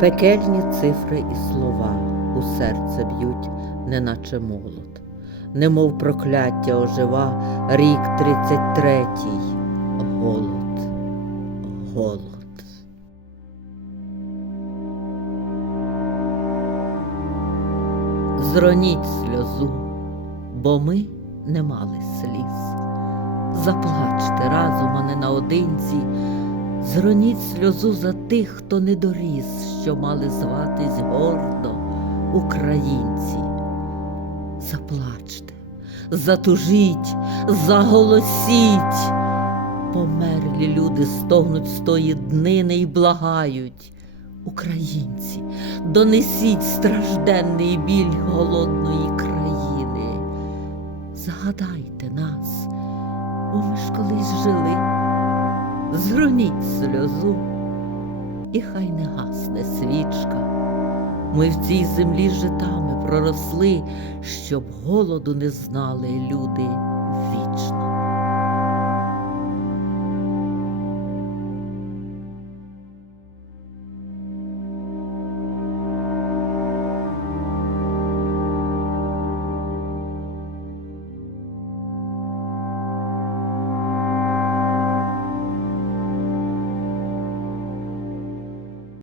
Пекельні цифри і слова у серце б'ють, неначе молот, немов прокляття ожива рік тридцять третій. Голод, голод. Зроніть сльозу, бо ми не мали сліз. Заплачте разом, а не наодинці, зроніть сльозу за тих, хто не доріс, що мали зватись гордо українці. Заплачте, затужіть, заголосіть. Померлі люди стогнуть з тої днини і благають. Українці, донесіть стражденний біль голодної країни. Згадайте нас, бо ми ж колись жили. Зроніть сльозу, і хай не гасне свічка. Ми в цій землі житами проросли, щоб голоду не знали люди.